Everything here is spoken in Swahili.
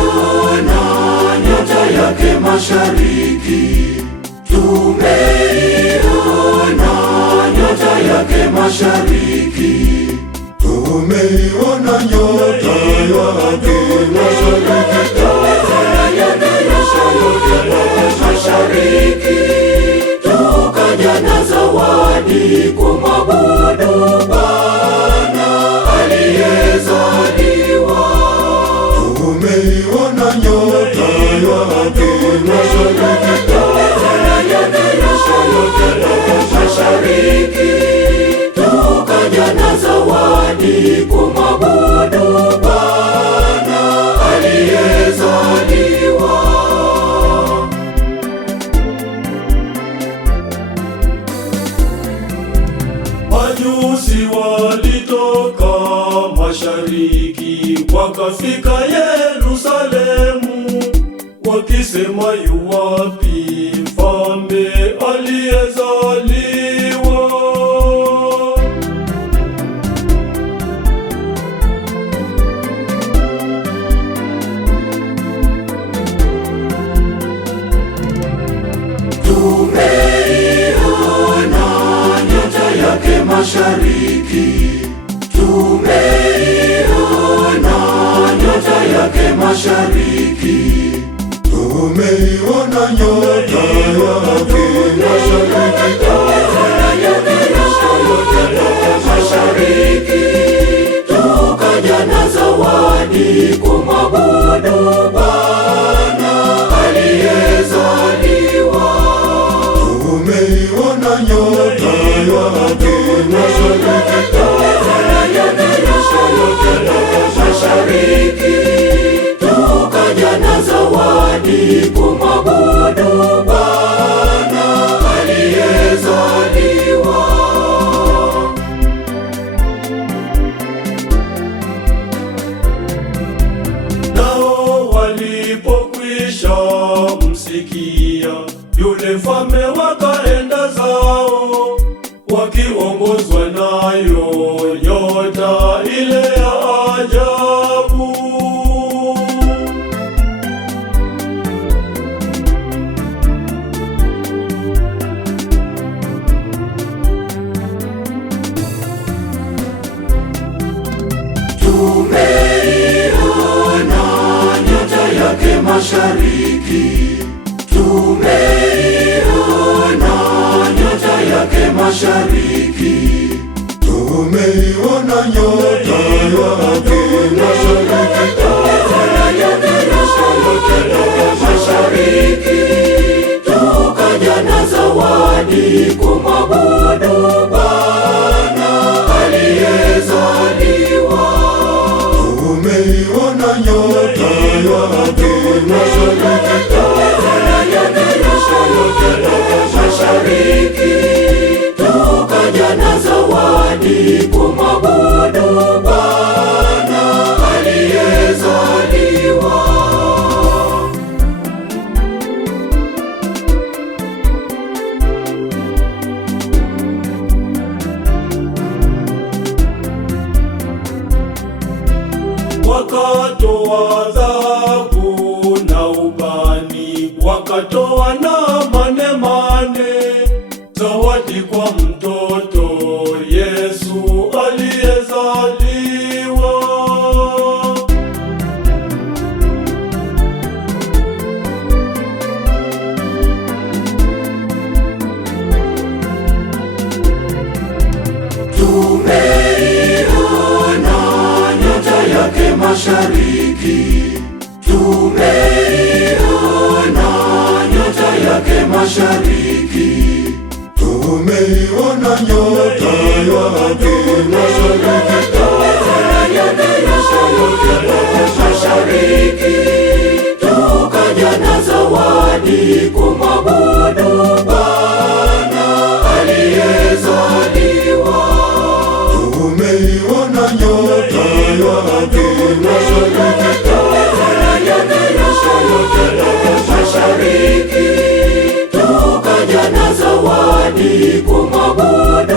Tumeiona nyota yake mashariki, tumeiona nyota yake mashariki, tumeiona nyota yake mashariki, tukaja na zawadi kumwabudu Bwana aliyezaliwa. Tumeiona nyota yake mashariki, tukaja na zawadi kumwabudu Bwana aliyezaliwa. Majusi walitoka mashariki wakafika Yerusalemu, wakisema yu wapi mfalme aliyezaliwa? Tumeiona nyota yake mashariki, tumeiona nyota yake mashariki, tumeiona nyota yake mashariki, tukaja na zawadi kumwabudu Bwana aliyezaliwa. tumeiona nyota yake mashariki, tukaja na zawadi kumwabudu Bwana aliyezaliwa. Nao walipokwisha msikia yule mfalme, wakaenda zao wakiongozwa nayo nyota ile ya ajabu. Tumeiona nyota yake mashariki, tumeiona nyota yake mashariki, tumeiona nyota yake mashariki, tukaja na zawadi kumwabudu Bwana aliyezaliwa. tumeiona nyota yake mashariki, tukaja na zawadi kumwabudu Bwana aliyezaliwa. Wakatoa dhahabu na ubani, wakatoa na manemane, zawadi kwa mtoto Yesu aliyezaliwa. Tumeiona nyota yake mashariki, tumeiona nyota yake mashariki, tumeiona nyota yake mashariki, tukaja na zawadi kumwabudu Bwana aliyezaliwa. tumeiona nyota yake mashariki, tukaja na zawadi kumwabudu